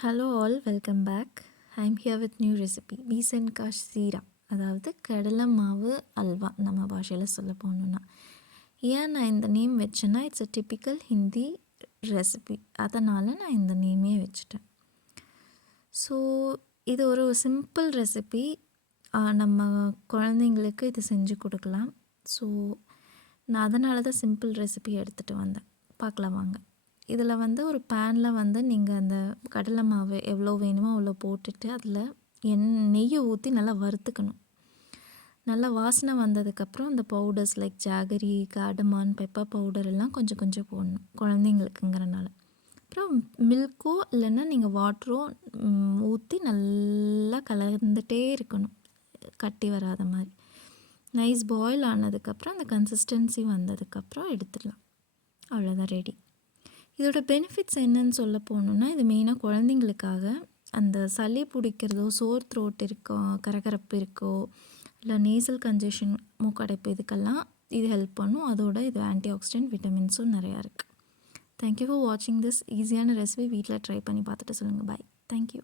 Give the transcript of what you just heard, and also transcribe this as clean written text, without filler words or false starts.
Hello all, welcome back. I am here with new recipe besan sheera, அதாவது கடலை மாவு அல்வா நம்ம பாஷையில் சொல்ல போகணுன்னா. ஏன் நான் இந்த நேம் வச்சேன்னா, it's a typical Hindi recipe, அதனால் நான் இந்த நேமே வச்சுட்டேன். ஸோ இது ஒரு சிம்பிள் ரெசிபி, நம்ம குழந்தைங்களுக்கு இது செஞ்சு கொடுக்கலாம். ஸோ நான் அதனால தான் சிம்பிள் ரெசிபி எடுத்துகிட்டு வந்தேன். பார்க்கலாம் வாங்க. இதில் ஒரு பேனில் நீங்கள் அந்த கடலை மாவு எவ்வளோ வேணுமோ அவ்வளோ போட்டுட்டு அதில் நெய்யை ஊற்றி நல்லா வறுத்துக்கணும். நல்லா வாசனை வந்ததுக்கப்புறம் அந்த powders like jaggery, cardamom, pepper powder எல்லாம் கொஞ்சம் கொஞ்சம் போடணும் குழந்தைங்களுக்குங்கிறனால. அப்புறம் மில்க்கோ இல்லைன்னா நீங்கள் வாட்டரோ ஊற்றி நல்லா கலந்துகிட்டே இருக்கணும், கட்டி வராத மாதிரி. நைஸ் பாயில் ஆனதுக்கப்புறம் அந்த கன்சிஸ்டன்சி வந்ததுக்கப்புறம் எடுத்துடலாம். அவ்வளோதான், ரெடி. இதோட பெனிஃபிட்ஸ் என்னன்னு சொல்ல போகணுன்னா, இது மெயினாக குழந்தைங்களுக்காக. அந்த சளி பிடிக்கிறதோ, சோர் த்ரோட் இருக்கோ, கரகரப்பு இருக்கோ, இல்லை நேசல் கன்ஜெஷன், மூக்கடைப்பு, இதுக்கெல்லாம் இது ஹெல்ப் பண்ணும். அதோட இது ஆன்டி ஆக்சிடென்ட், விட்டமின்ஸும் நிறையா இருக்குது. தேங்க்யூ ஃபார் வாட்சிங் திஸ் ஈஸியான ரெசிபி. வீட்டில் ட்ரை பண்ணி பார்த்துட்டு சொல்லுங்கள். பாய். தேங்க்யூ.